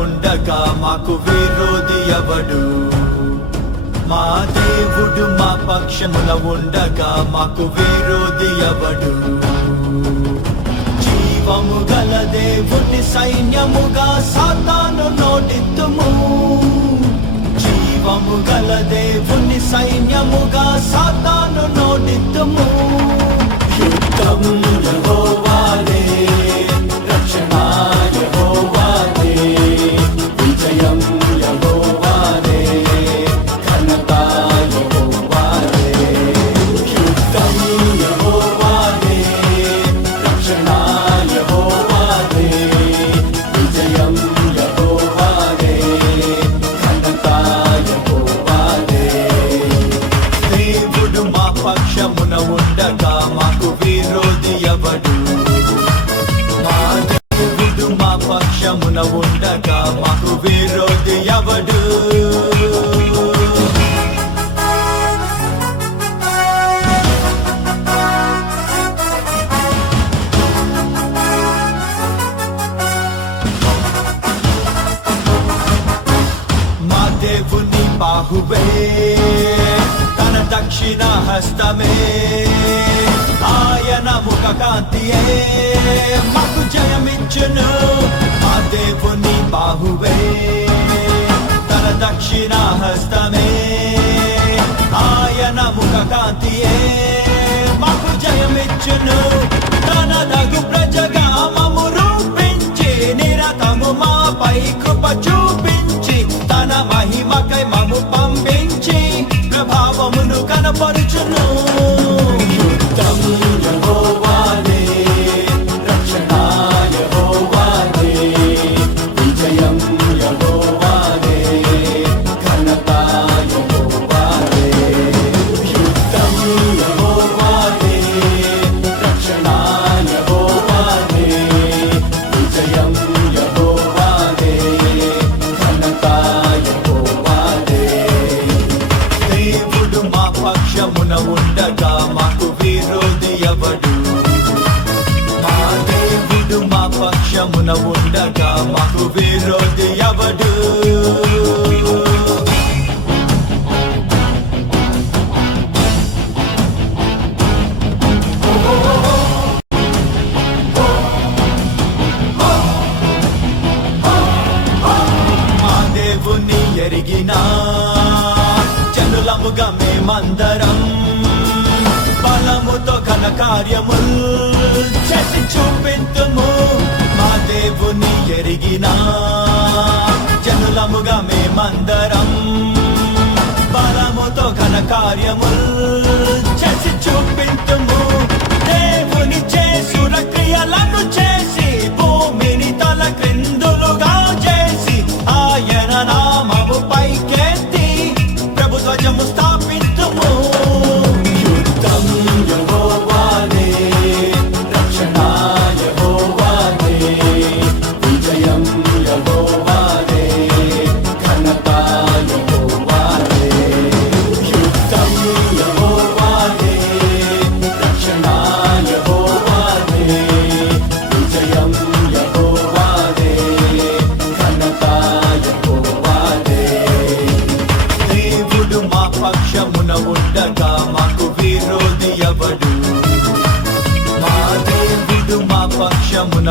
ఉండగా మాకు విరోధి ఎవడు? మా దేవుడు మా పక్షమున ఉండగా మాకు విరోధి ఎవడు? జీవము గల దేవుని సైన్యముగా సాతాను నోటిత్తుము. జీవము గల దేవుని సైన్యముగా సాతాను నోటిత్తుము. యుద్ధం యెహోవాదే, రక్షణ యెహోవాదే, విజయం యెహోవాదే, ఘనత యెహోవాదే. యుద్ధం యెహోవాదే, రక్షణ యెహోవాదే, విజయం యెహోవాదే, ఘనత యెహోవాదే. దేవుడు మా పక్షమున ఉండగా మాకు విరోధి ఎవడు? మా దేవుడు మా పక్షమున ఉండగా మాకు విరోధి ఎవడు? మా దేవుని బాహువే, తన దక్షిణ హస్తమే, ఆయన ముఖ కాంతియే మాకు జయమిచ్చును. మా దేవుని బాహువే, తన దక్షిణ హస్తమే, ఆయన ముఖ కాంతియే మాకు జయమిచ్చును. తన దగు ప్రజగా మమ్ము రూపించి నిరతము మాపై కృప చూపించి తన మహిమకై మమ్ము పంపించి ప్రభావమును కనపరుచును. యుద్ధం యెహోవాదే, రక్షణ యెహోవాదే, విజయం యెహోవాదే, ఘనత యెహోవాదే. యుద్ధం యెహోవాదే, రక్షణ యెహోవాదే, విజయం యెహోవాదే, ఘనత యెహోవాదే. దేవుడు మా పక్షమున ఉండగా మాకు విరోధి ఎవడు? మా దేవుడు మా పక్షమున ఉండగా మాకు విరోధి ఎవడు? మా దేవుని ఎరిగినా జనులముగా మేమందరం బలముతో ఘన కార్యముల్ చేసి చూపింతుము. మా దేవుని ఎరిగినా జనులముగా మేమందరం బలముతో ఘన కార్యముల్